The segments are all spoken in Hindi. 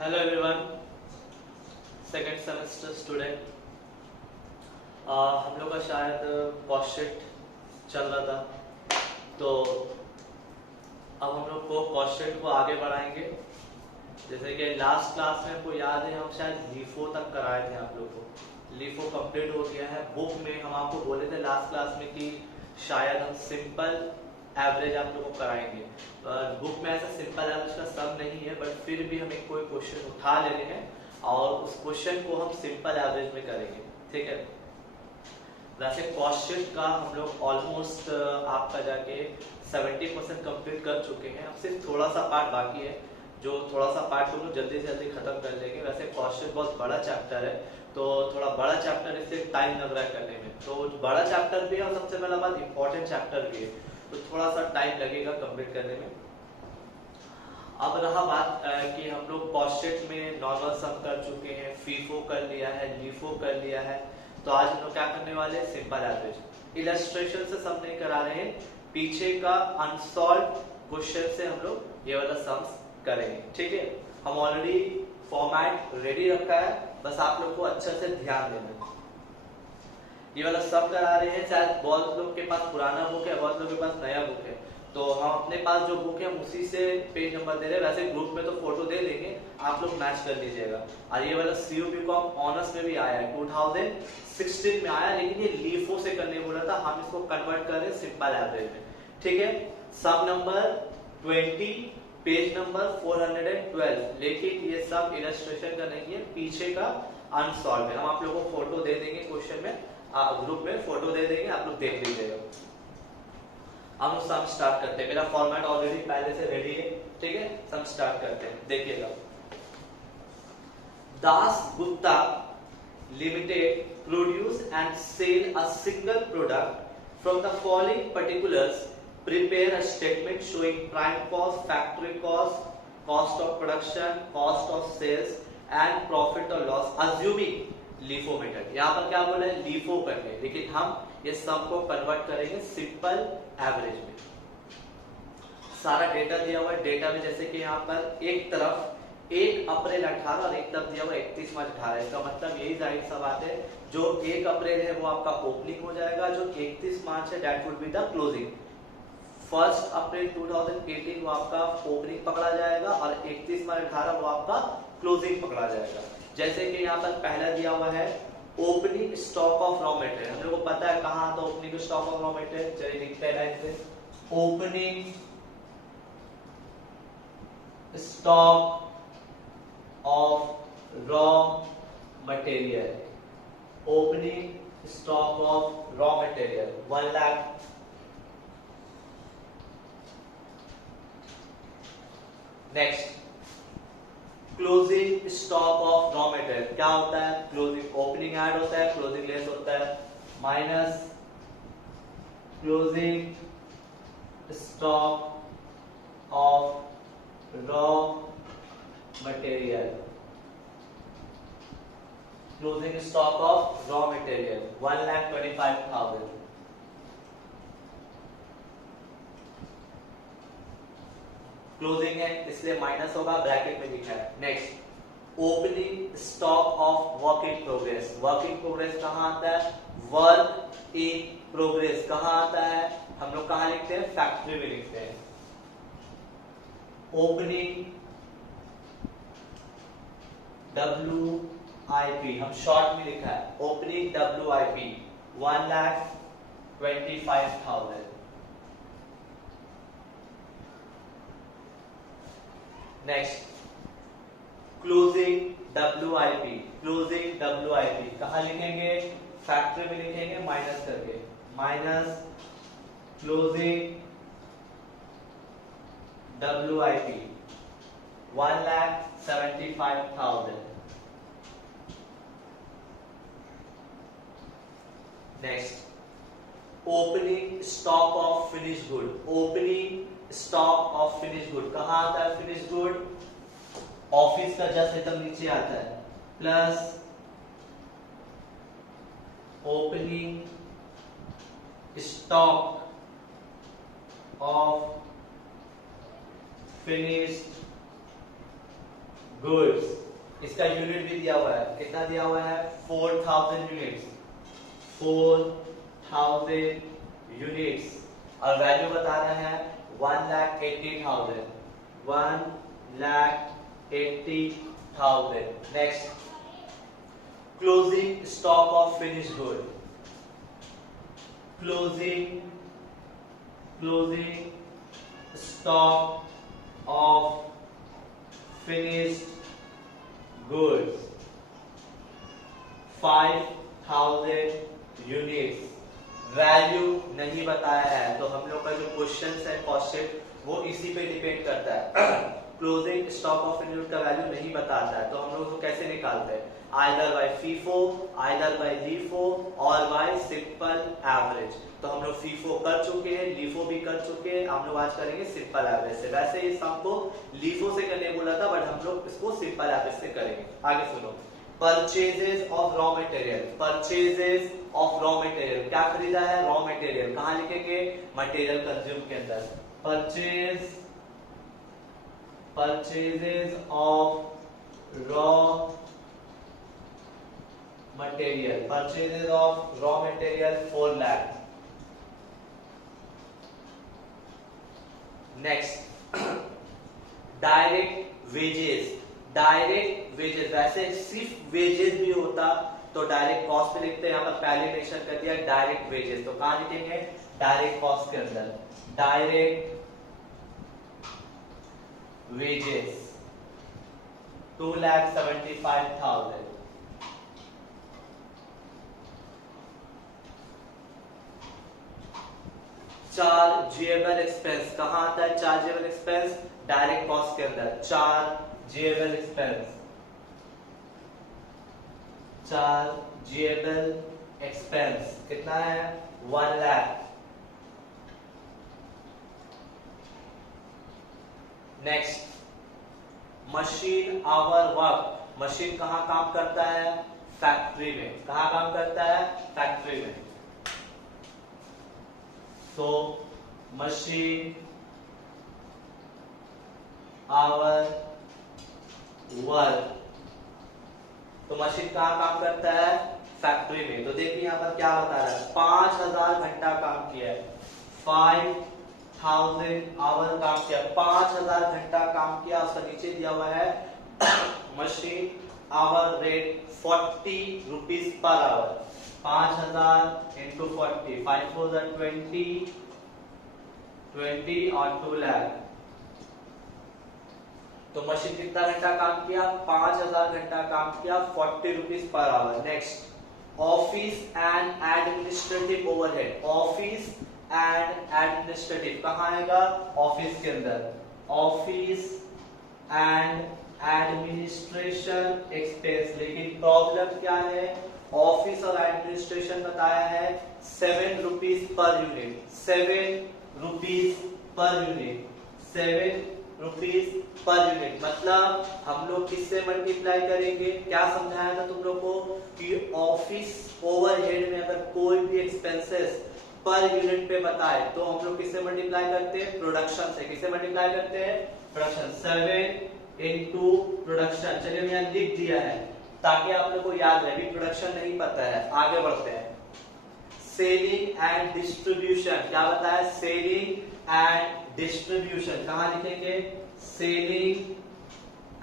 Hello everyone, second semester student. हम लोग का शायद कॉस्ट शीट चल रहा था, तो अब हम लोग को कॉस्ट शीट को आगे बढ़ाएंगे। जैसे कि लास्ट क्लास में आपको याद है, हम शायद लीफो तक कराए थे। आप लोग को लीफो कंप्लीट हो गया है। बुक में हम आपको बोले थे लास्ट क्लास में कि शायद हम सिंपल एवरेज आप लोगों को कराएंगे। बुक में ऐसा सिंपल एवरेज का सब नहीं है, बट फिर भी हम एक कोई क्वेश्चन उठा ले रहे हैं और उस क्वेश्चन को हम सिंपल एवरेज में करेंगे। ठीक है। वैसे कॉस्ट शीट का हम लोग ऑलमोस्ट आपका जाके 70% कंप्लीट कर चुके हैं। अब सिर्फ थोड़ा सा पार्ट बाकी है, जो थोड़ा सा पार्ट हम लोग जल्दी से जल्दी खत्म कर लेंगे। वैसे कॉस्ट शीट बहुत बड़ा चैप्टर है, तो थोड़ा बड़ा चैप्टर इसलिए टाइम लग रहा है करने में। तो बड़ा चैप्टर भी है और सबसे पहला बात इंपॉर्टेंट चैप्टर भी है, तो थोड़ा सा टाइम लगेगा कंप्लीट करने में। अब रहा बात कि हम लोग कॉस्ट शीट में नॉर्मल सम कर चुके हैं, फीफो कर लिया है, लीफो कर लिया है। तो आज हम लोग क्या करने वाले हैं, सिंपल एवरेज। इलस्ट्रेशन से सम नहीं करा रहे हैं, पीछे का अनसॉल्व क्वेश्चन से हम लोग ये वाला सम्स करेंगे। ठीक है। हम ऑलरेडी फॉर्मेट रेडी रखा है, बस आप लोग को अच्छे से ध्यान देना। ये वाला सब करा रहे हैं। शायद बहुत लोग के पास पुराना बुक है, बहुत लोग के पास नया बुक है, तो हम अपने पास जो बुक है उसी से पेज नंबर दे रहे हैं। वैसे ग्रुप में तो फोटो दे देंगे, आप लोग मैच कर लीजिएगा। और ये वाला सीयूबी को ऑनर्स में भी आया है, 2016 में आया, लेकिन ये लीफो से करने बोला था, हम इसको कन्वर्ट कर रहे हैं सिंपल एवरेज में। ठीक है। सब नंबर 20, पेज नंबर 412, लेकिन ये सब इलस्ट्रेशन करने की है, पीछे का अनसॉल्व है। हम आप लोगों को फोटो दे देंगे, क्वेश्चन में ग्रुप में फोटो दे देंगे, आप लोग देख लीजिएगा। हम लोग सम स्टार्ट करते हैं। मेरा फॉर्मेट ऑलरेडी पहले से रेडी है। ठीक है, सम स्टार्ट करते हैं। देखिएगा, Das Gupta limited produce and sell a single product from the following particulars. Prepare a statement showing prime cost, factory cost, cost of production, cost of sales and profit और लॉस अज्यूमिंग लीफो मेथड। यहाँ पर क्या बोला है, लीफो करने, लेकिन हम ये सम को कन्वर्ट करेंगे सिंपल एवरेज में। सारा डेटा दिया हुआ है। डेटा में जैसे कि यहाँ पर एक तरफ 1 अप्रैल 18 और एक तरफ दिया हुआ 31 मार्च 18। इसका मतलब यही जाहिर सा बात है, जो 1 अप्रैल है वो आपका ओपनिंग हो जाएगा, जो 31 मार्च है that would be the closing. 1 अप्रैल 2018 वो आपका ओपनिंग पकड़ा जाएगा और 31 मार्च 18 वो आपका क्लोजिंग पकड़ा जाएगा। जैसे कि यहाँ पर पहला दिया हुआ है opening stock of raw material. हम लोग को पता है कहाँ आता opening stock of raw material, चलिए लिखते हैं लाइन से। Opening stock of raw material, opening stock of raw material 1 lakh. Next, closing stock of raw material क्या होता है, क्लोजिंग ओपनिंग ऐड होता है, क्लोजिंग लेस होता है, minus closing stock of raw material, closing stock of raw material 1,25,000। Closing है इसलिए माइनस होगा, ब्रैकेट में लिखा है। Next, opening stock of work in progress. Work in progress कहां आता है, वर्क इन प्रोग्रेस कहां आता है, हम लोग कहां लिखते हैं, फैक्ट्री में लिखते हैं। ओपनिंग WIP हम शॉर्ट में लिखा है, opening WIP 1,25,000। Next, closing WIP, closing WIP कहां लिखेंगे, फैक्ट्री में लिखेंगे माइनस करके, minus closing WIP 1,75,000। Next, opening stock of finish good, opening stock of finish good कहां आता है, फिनिश गुड ऑफिस का जस्ट एकदम नीचे आता है, plus opening stock of finished goods, इसका यूनिट भी दिया हुआ है, कितना दिया हुआ है 4000 यूनिट्स, 4000 यूनिट्स, और वैल्यू बता रहा है 1,80,000, 1,80,000। Next, closing stock of finish good, closing stock of finished goods 5,000 units. Value नहीं बताया है, तो हम लोग का जो क्वेश्चन है कॉस्ट शीट वो इसी पे डिपेंड करता है। Closing stock of finished good का वैल्यू नहीं बताता है, तो हम लोग उसको कैसे निकालते हैं, either bye FIFO, either bye LIFO और बाय सिंपल एवरेज। तो हम लोग फीफो कर चुके हैं, लीफो भी कर चुके हैं, हम लोग आज करेंगे सिंपल एवरेज से। वैसे इस सम को लीफो से करने बोला था, बट हम लोग इसको सिंपल एवरेज से करेंगे। आगे सुनो, purchases of raw material, purchases of raw material, क्या खरीदा है, रॉ मटेरियल। कहां लिखेंगे, मटेरियल कंज्यूम के अंदर। Purchases of raw material, purchases of raw material 4 lakh. Next, direct wages, direct wages, वैसे सिर्फ वेजेस भी होता तो डायरेक्ट कॉस्ट पे लिखते हैं, यहां पर पहले मेंशन कर दिया डायरेक्ट वेजेस, तो कहां लिखेंगे, डायरेक्ट कॉस्ट के अंदर, डायरेक्ट वेजेस 2,75,000। चार्जेबल एक्सपेंस, कहां आता है चार्जेबल एक्सपेंस, डायरेक्ट कॉस्ट के अंदर। चार्जेबल एक्सपेंस, चार्जेबल एक्सपेंस कितना है, 1 lakh. Next, machine our work, machine कहां काम करता है, फैक्ट्री में। कहां काम करता है, फैक्ट्री में। तो मशीन आवर वर्क, तो मशीन कहां काम करता है, फैक्ट्री में। तो देखिए यहां पर क्या बता रहा है, 5,000 घंटा काम किया है, 5,000 आवर काम किया, 5,000 घंटा काम किया। उसका नीचे दिया हुआ है machine hour rate 40 rupees per hour, 5,000 into 40, 5 4 20 और 2 लाख। तो मशीन कितना घंटा काम किया, 5,000 घंटा काम किया, 40 rupees per hour. Next, office and administrative overhead, office and administrative कहां आएगा, ऑफिस के अंदर। ऑफिस एंड एडमिनिस्ट्रेशन एक्सपेंस, लेकिन प्रॉब्लम क्या है, ऑफिस और एडमिनिस्ट्रेशन बताया है 7 rupees per unit, 7 rupees per unit, 7 rupees per unit. मतलब हम लोग किससे मल्टीप्लाई करेंगे, क्या समझाया था तुम लोग को कि ऑफिस ओवरहेड में अगर कोई भी एक्सपेंसेस पर यूनिट पे बताए तो हम लोग किससे मल्टीप्लाई करते हैं, प्रोडक्शन से। किससे मल्टीप्लाई करते हैं, प्रोडक्शन। 7 इंटू प्रोडक्शन, चलिए मैं यहां लिख दिया है ताकि आप लोग को याद रहे, अभी प्रोडक्शन नहीं पता है। आगे बढ़ते हैं, सेलिंग एंड डिस्ट्रीब्यूशन, क्या बताया, सेलिंग एंड डिस्ट्रीब्यूशन। कहां लिखेंगे, selling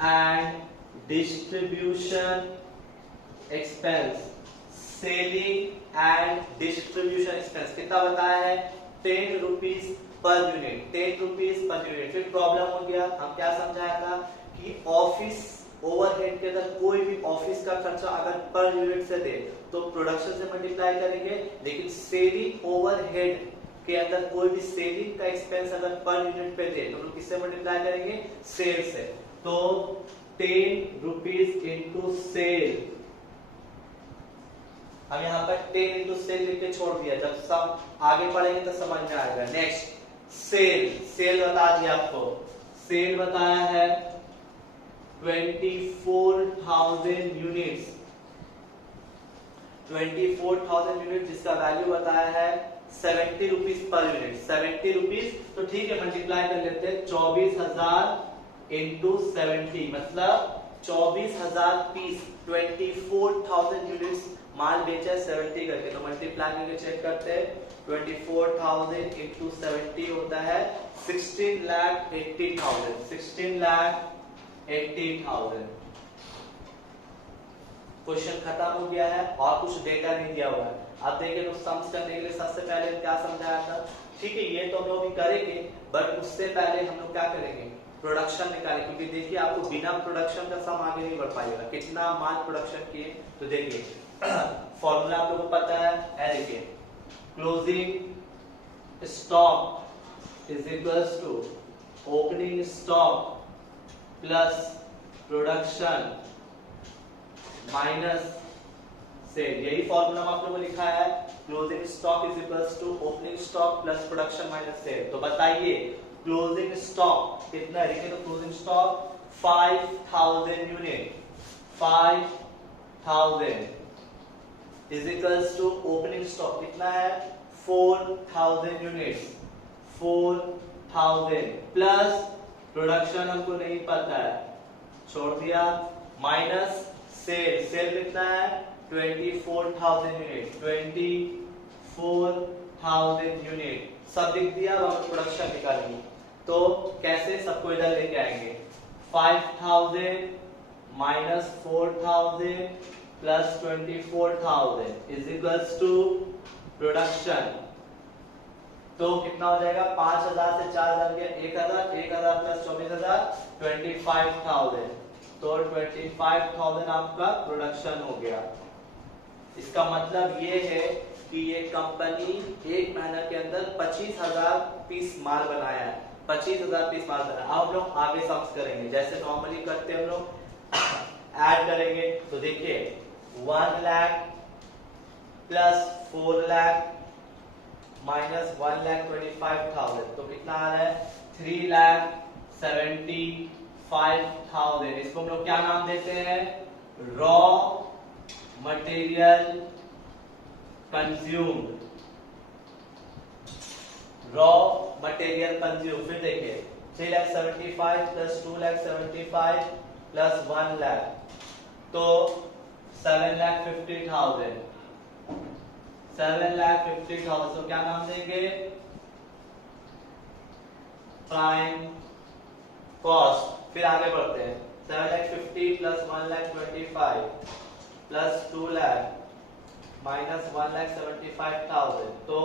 and distribution expense, selling and distribution expense कितना बताया है, 10 rupees per unit, 10 rupees per unit. फिर प्रॉब्लम हो गया, हम क्या समझाया था कि ऑफिस ओवरहेड के अंदर कोई भी ऑफिस का खर्चा अगर पर यूनिट से दे तो प्रोडक्शन से मल्टीप्लाई करेंगे, लेकिन सेलिंग ओवरहेड के अंदर कोई भी सेलिंग का एक्सपेंस अगर पर यूनिट पे दे तो हम लोग किससे मल्टीप्लाई करेंगे, सेल से। तो 10 रुपीज इंटू सेल, हम यहाँ पर 10 इंटू सेल लिख के छोड़ दिया, जब सब आगे पढ़ेंगे तो समझ में आएगा। नेक्स्ट, सेल, सेल बता दिया आपको, सेल बताया है 24,000 यूनिट्स, 24,000 यूनिट, जिसका वैल्यू बताया है 70 रुपीज पर यूनिट, 70 रुपीज। तो ठीक है, मल्टीप्लाई कर लेते हैं, 24,000 इंटू 70 मतलब 24,000 पीस 24,000 यूनिट्स माल बेचा है 70 करके, तो मल्टीप्लाई करके चेक करते हैं 24,000 इंटू 70 होता है 16,80,000 16,80,000। क्वेश्चन खत्म हो गया है और कुछ डेटा नहीं दिया हुआ है। अब देखिए तो सम्स करने के लिए सबसे पहले क्या समझाया था, ठीक है ये तो हम लोग भी करेंगे, बट उससे पहले हम लोग क्या करेंगे, प्रोडक्शन निकालें, क्योंकि देखिए आपको बिना प्रोडक्शन का सम आगे नहीं बढ़ पाएगा। कितना माल प्रोडक्शन किए, तो देखिए फॉर्मूला आप लोगों को पता है, देखिए closing stock is equals to opening stock plus production minus sale. यही फॉर्मूला आप लोगों को लिखा है, closing stock is equals to opening stock plus production minus sale. तो बताइए क्लोजिंग स्टॉक कितना है, देखिए तो closing stock 5,000 unit 5,000 is equals to opening stock कितना है 4,000 यूनिट 4,000 प्लस प्रोडक्शन हमको नहीं पता है, छोड़ दिया, माइनस सेल कितना है 24,000 यूनिट 24,000 यूनिट सब लिख दिया। अब हम प्रोडक्शन निकालेंगे, तो कैसे, सबको इधर लेके आएंगे 5,000 minus 4,000 plus 24,000 is equals to production. तो कितना हो जाएगा 5,000 से 4,000 गया 1,000 1,000 प्लस 24,000 25,000, तो 25,000 आपका प्रोडक्शन हो गया। इसका मतलब ये है कि ये कंपनी एक महीने के अंदर 25,000 पीस माल बनाया है, 25,000 पीस माल बनाया। अब लोग आगे सम्स करेंगे जैसे नॉर्मली करते हैं हम लोग, ऐड करेंगे। तो देखिए 1 लाख प्लस 4 लाख माइनस 1,25,000, तो कितना आ रहा है 3,75,000। इसको हम लोग क्या नाम देते हैं, raw material consumed, raw material consume. फिर देखिए 3,75,000 प्लस 2,75,000 प्लस 1 लाख, तो 7,50,000 7,50,000। तो क्या नाम देंगे, प्राइम कॉस्ट। फिर आगे बढ़ते हैं 7,50,000 प्लस 1,25,000 प्लस 2 लाख माइनस 1,75,000, तो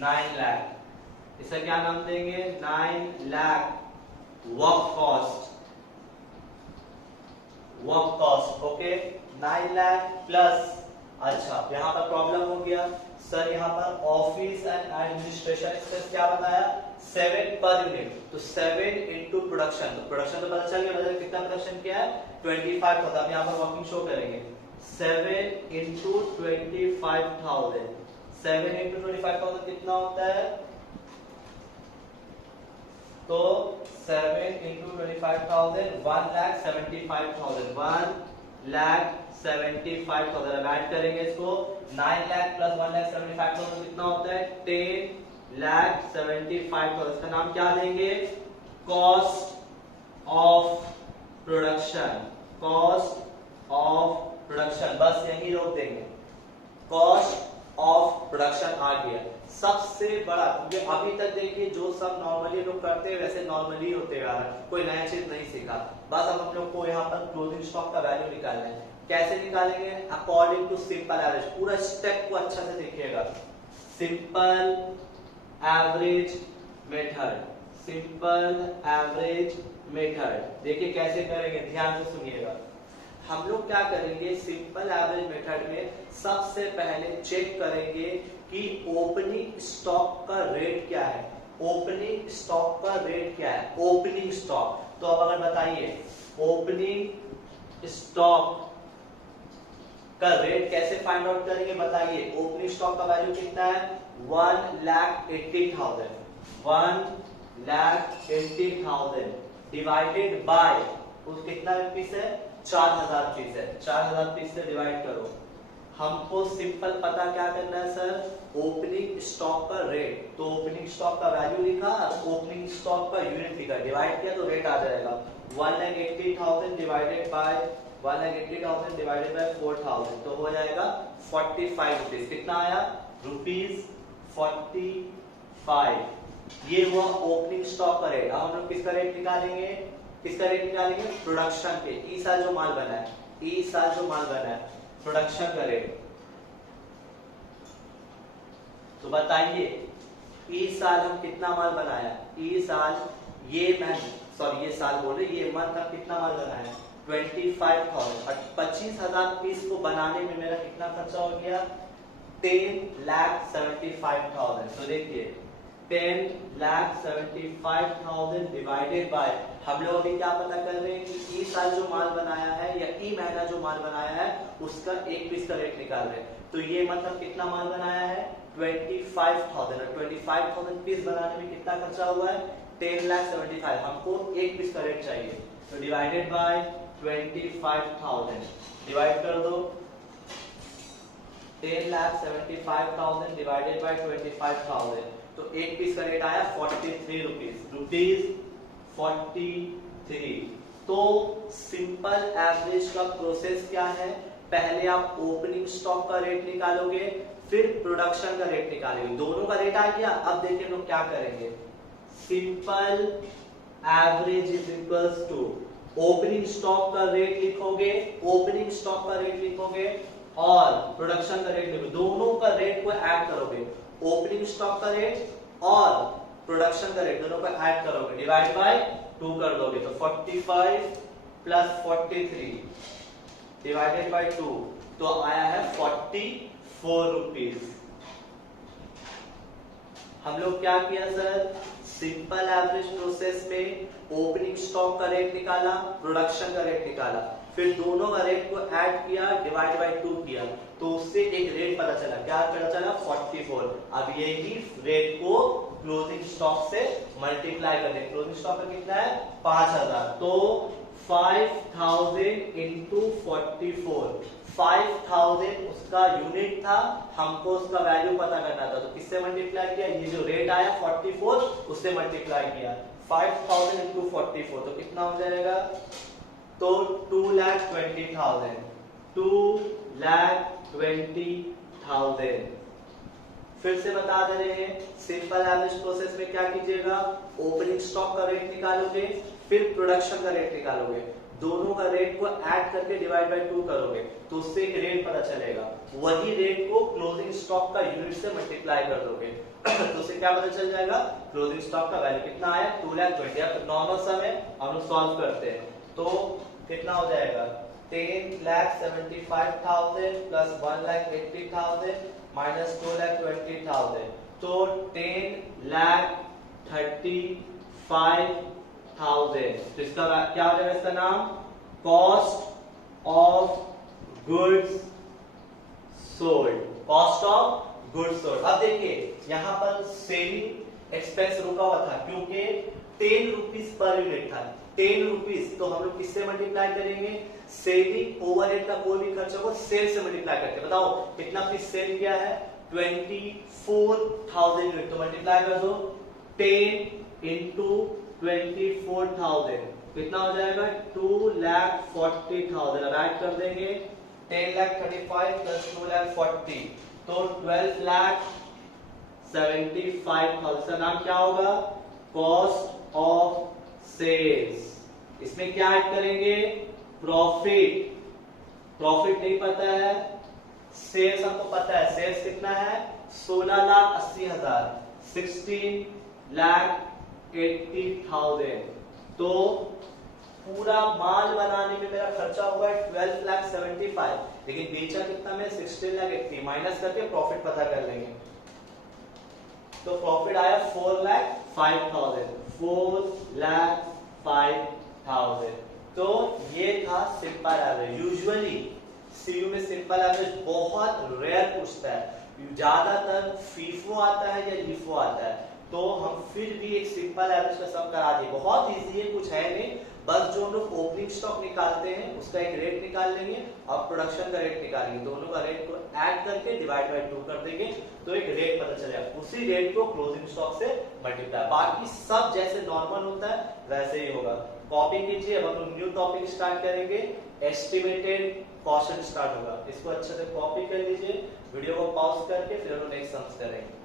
9 लाख। इसे क्या नाम देंगे, 9 lakh work cost. Okay 9 lakh plus, अच्छा यहां पर प्रॉब्लम हो गया सर, यहां पर ऑफिस एंड एडमिनिस्ट्रेशन एक्सपेंस क्या बताया 7 पर यूनिट, तो 7 इंटू प्रोडक्शन, तो प्रोडक्शन तो पता चल गया, मतलब कितना प्रोडक्शन किया है 25,000। अब यहां पर वर्किंग शो करेंगे 7 इंटू 25,000, 7 इंटू 25,000 कितना होता है, तो 7 इंटू 25,000 1,75,000 1,75,000। अब ऐड करेंगे इसको 9 लाख प्लस 1,75,000 कितना होता है 10,75,000। इसका नाम क्या देंगे, cost of production, cost of production, बस यही रोक देंगे, कॉस्ट ऑफ प्रोडक्शन आ गया। सबसे बड़ा, क्योंकि अभी तक देखिए जो सब नॉर्मली लोग करते हैं वैसे नॉर्मली होते हुए आ रहा है, कोई नया चीज नहीं सीखा। बस अब हम लोग को यहाँ पर क्लोजिंग स्टॉक का वैल्यू निकालना है। कैसे निकालेंगे, अकॉर्डिंग टू सिंपल एवरेज। पूरा स्टेप को अच्छा से देखिएगा, simple average method, simple average method. देखिए कैसे करेंगे, ध्यान से सुनिएगा। हम लोग क्या करेंगे, सिंपल एवरेज मेथड में सबसे पहले चेक करेंगे कि ओपनिंग स्टॉक का रेट क्या है, ओपनिंग स्टॉक का रेट क्या है, ओपनिंग स्टॉक। तो अब अगर बताइए ओपनिंग स्टॉक का रेट कैसे फाइंड आउट करेंगे, बताइए ओपनिंग स्टॉक का वैल्यू कितना है 1,80,000, 1,80,000 डिवाइडेड बाय उस कितना पीस है 4,000 पीस है, 4,000 पीस से डिवाइड करो हमको सिंपल पता क्या करना है सर, ओपनिंग स्टॉक का रेट। तो ओपनिंग स्टॉक का वैल्यू लिखा, ओपनिंग स्टॉक का यूनिट लिखा, डिवाइड किया तो रेट आ जाएगा 1,80,000 डिवाइडेड बाय 1,80,000 डिवाइडेड बाय 4,000, तो हो जाएगा 45 रुपीज। कितना आया, ₹45। ये हुआ ओपनिंग स्टॉक का रेट। अब हम लोग किसका रेट निकालेंगे, किसका रेट निकालेंगे, प्रोडक्शन के। इस साल जो माल बना है, इस साल जो माल बना है प्रोडक्शन का रेट। तो बताइए इस साल हम कितना माल बनाया, इस साल ये साल बोल रहे, ये मंथ हम कितना माल बनाया 25,000 और 25,000 पीस को बनाने में मेरा कितना खर्चा हो गया 10,75,000। तो देखिए 10,75,000 डिवाइडेड बाय, हम लोग अभी क्या पता कर रहे हैं कि ई साल जो माल बनाया है या ई महीना जो माल बनाया है उसका एक पीस का रेट निकाल रहे हैं। तो ये मतलब कितना माल बनाया है 25,000 और 25,000 पीस बनाने में कितना खर्चा हुआ है 10,75,000। हमको एक पीस का रेट चाहिए, तो डिवाइडेड बाय 25,000 डिवाइड कर दो, 10,75,000 डिवाइडेड बाय 25,000, तो एक पीस का रेट आया 43 रुपीज 43। तो सिंपल एवरेज का प्रोसेस क्या है, पहले आप ओपनिंग स्टॉक का रेट निकालोगे, फिर प्रोडक्शन का रेट निकालेंगे। दोनों का रेट आ गया। अब देखिए लोग क्या करेंगे, simple average is equals to opening stock का रेट लिखोगे, ओपनिंग स्टॉक का रेट लिखोगे और प्रोडक्शन का रेट लिखोगे, दोनों का रेट को ऐड करोगे, ओपनिंग स्टॉक का रेट और प्रोडक्शन का रेट दोनों को ऐड करोगे, डिवाइड बाय 2 कर दोगे, तो 45 प्लस 43 डिवाइडेड बाय 2, तो आया है 44 रुपीज। हम लोग क्या किया सर, सिंपल एवरेज प्रोसेस में ओपनिंग स्टॉक का रेट निकाला, प्रोडक्शन का रेट निकाला, फिर दोनों का रेट को ऐड किया, डिवाइड बाय 2 किया, तो उससे एक रेट पता चला। क्या पता चला 44। अब यही रेट को क्लोजिंग स्टॉक से मल्टीप्लाई कर दें। क्लोजिंग स्टॉक का कितना है 5,000, तो 5,000 इंटू 44, 5,000 उसका यूनिट था, हमको उसका वैल्यू पता करना था, तो किससे मल्टीप्लाई किया, ये जो रेट आया 44 उससे मल्टीप्लाई किया, 5,000 इंटू 44, तो कितना हो जाएगा, तो 2,20,000 2,20,000। फिर से बता दे रहे हैं, सिंपल एवरेज प्रोसेस में क्या कीजिएगा, ओपनिंग स्टॉक का रेट निकालोगे, फिर प्रोडक्शन का रेट निकालोगे, दोनों का रेट को ऐड करके डिवाइड बाय 2 करोगे, तो उससे एक रेट पता चलेगा, वही रेट को क्लोजिंग स्टॉक का यूनिट से मल्टीप्लाई कर दोगे, तो उससे क्या पता चल जाएगा, क्लोजिंग स्टॉक का वैल्यू कितना आया 2,20,000। अब नॉर्मल सम है, हम लोग सॉल्व करते हैं, तो कितना हो जाएगा 10,75,000 प्लस 1,80,000 माइनस 2,20,000, तो 10,35,000। तो इसका क्या हो जाएगा, इसका नाम cost of goods sold, cost of goods sold. अब देखिए यहाँ पर सेलिंग एक्सपेंस रुका हुआ था क्योंकि 10 रुपीज पर यूनिट था, 10 रुपीज, तो हम लोग किससे मल्टीप्लाई करेंगे, सेलिंग ओवरहेड का कोई भी खर्चा को सेल से मल्टीप्लाई करके। बताओ कितना पीस सेल किया है 24,000 यूनिट, तो मल्टीप्लाई कर दो 10 इंटू 24,000, कितना हो जाएगा 2,40,000। अब ऐड कर देंगे 10,35,000 प्लस 2,40,000, तो 12,75,000। इसका नाम क्या होगा, कॉस्ट ऑफ सेल्स। इसमें क्या ऐड करेंगे, प्रॉफिट, प्रॉफिट नहीं पता है, सेल्स हमको पता है, सेल्स कितना है 16,80,000, 16,80,000। तो पूरा माल बनाने में मेरा खर्चा हुआ है 12,75,000, लेकिन बेचा कितना में 16,80,000, माइनस करके प्रॉफिट पता कर लेंगे, तो प्रॉफिट आया 4,05,000, 4,05,000। तो ये था सिंपल एवरेज। यूजुअली सीयू में सिंपल एवरेज बहुत रेयर पूछता है, ज्यादातर फीफो आता है या लिफो आता है। तो हम फिर भी एक सिंपल एवरेज का सम करा दिए। बहुत इजी है, कुछ है नहीं, बस जो हम लोग ओपनिंग स्टॉक निकालते हैं उसका एक रेट निकाल लेंगे और प्रोडक्शन का रेट निकालेंगे, दोनों का रेट को ऐड करके डिवाइड बाय 2 कर देंगे तो एक रेट पता चलेगा, उसी रेट को क्लोजिंग स्टॉक से मल्टीप्लाई। बाकी सब जैसे नॉर्मल होता है वैसे ही होगा। कॉपी कीजिए। अब हम लोग न्यू टॉपिक स्टार्ट करेंगे, एस्टिमेटेड कॉस्ट स्टार्ट होगा। इसको अच्छे से कॉपी कर लीजिए, वीडियो को पॉज करके फिर हम लोग नेक्स्ट सम्स करेंगे।